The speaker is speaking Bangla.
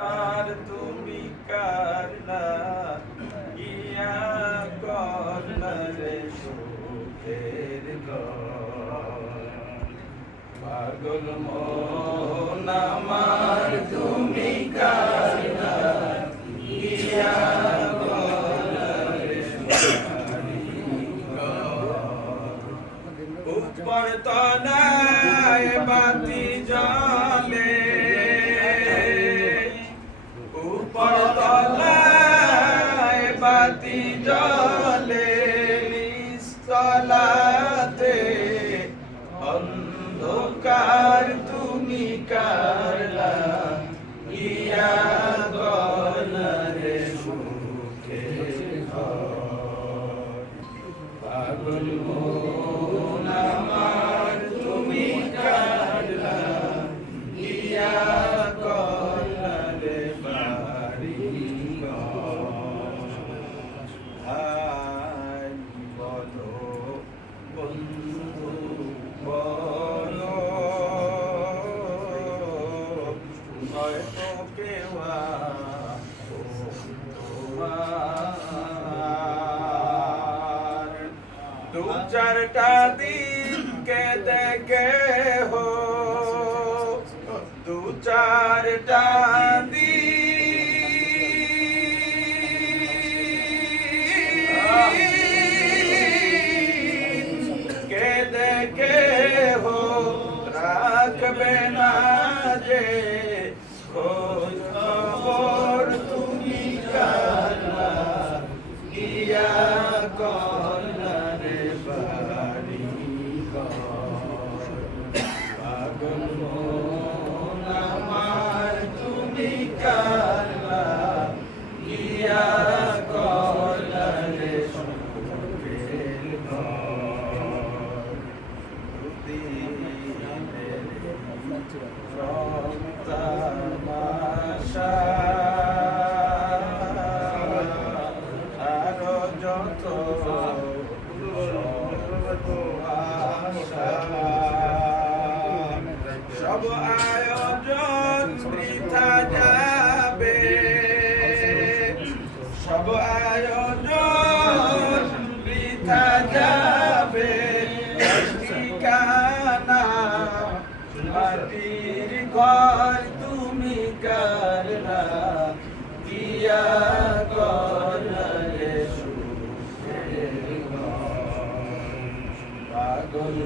আর তুমি কারনা ইয়া করনা রে সুখের পাগল মন আমার তুমি কারনা ইয়া করনা রে উপর তলায় বাতি জ্বলে বাতি জলে নিস্তলাতে অন্ধকার তুমি কারলা ইয়া গলরে সুখে পাগল মন আমার তুমি কারলা ইয়া গলরে বাড়ি বলো বন্ধু বলো হয়তো কেউ তোমার দু চারটা দিন কে দেখে হো দু চারটা দেখে হো রাখবে না যে খোঁজ খবর তুমি কারলা ইয়া করলা রে বাড়ি পাগল মন আমার তুমি কারলা ইয়া করলা রে সুখের তামাশা আরো যত সব আয়োজন বৃথা যাবে সব আয়োজন বৃথা যাবে ঠিকানা মাটির ঘর তুমি কারলা দিয়া করলে সুখের পাগল